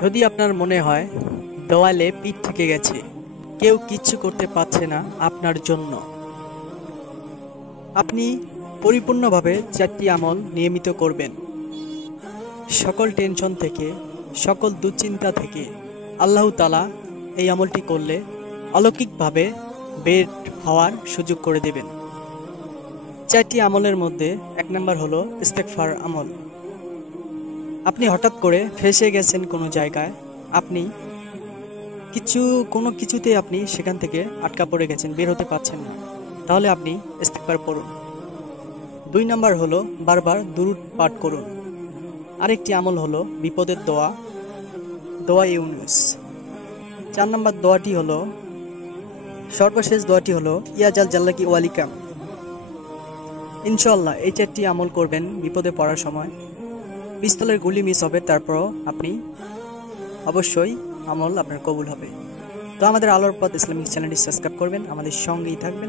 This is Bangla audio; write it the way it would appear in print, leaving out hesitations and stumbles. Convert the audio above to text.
যদি আপনার মনে হয় দেওয়ালে পিঠ থেকে গেছে, কেউ কিচ্ছু করতে পারছে না আপনার জন্য, আপনি পরিপূর্ণভাবে 4টি আমল নিয়মিত করবেন। সকল টেনশন থেকে, সকল দুশ্চিন্তা থেকে আল্লাহ তাআলা এই আমলটি করলে অলৌকিকভাবে বের হওয়ার সুযোগ করে দেবেন। 4টি আমলের মধ্যে 1 নম্বর হলো ইস্তেগফার আমল। আপনি হঠাৎ করে ফেঁসে গেছেন কোনো জায়গায়, আপনি কোনো কিছুতে আপনি সেখান থেকে আটকা পড়ে গেছেন, বের হতে পারছেন না, তাহলে আপনি ইস্তেগফার পড়ুন। 2 নম্বর হলো বারবার দুরূদ পাঠ করুন। আরেকটি আমল হলো বিপদের দোয়া, দোয়া ইউনুস। 4 নম্বর দোয়াটি হলো, সর্বশেষ দোয়াটি হলো ইয়া জাল জাল্লাকি ওয়ালিকাম। ইনশাআল্লাহ এই 4টি আমল করবেন বিপদে পড়ার সময়। পিস্তলের গুলি মিস হবে, তারপরও আপনি অবশ্যই আমল আপনার কবুল হবে। তো আমাদের আলোর পথ ইসলামিক চ্যানেলটি সাবস্ক্রাইব করবেন, আমাদের সঙ্গেই থাকবেন।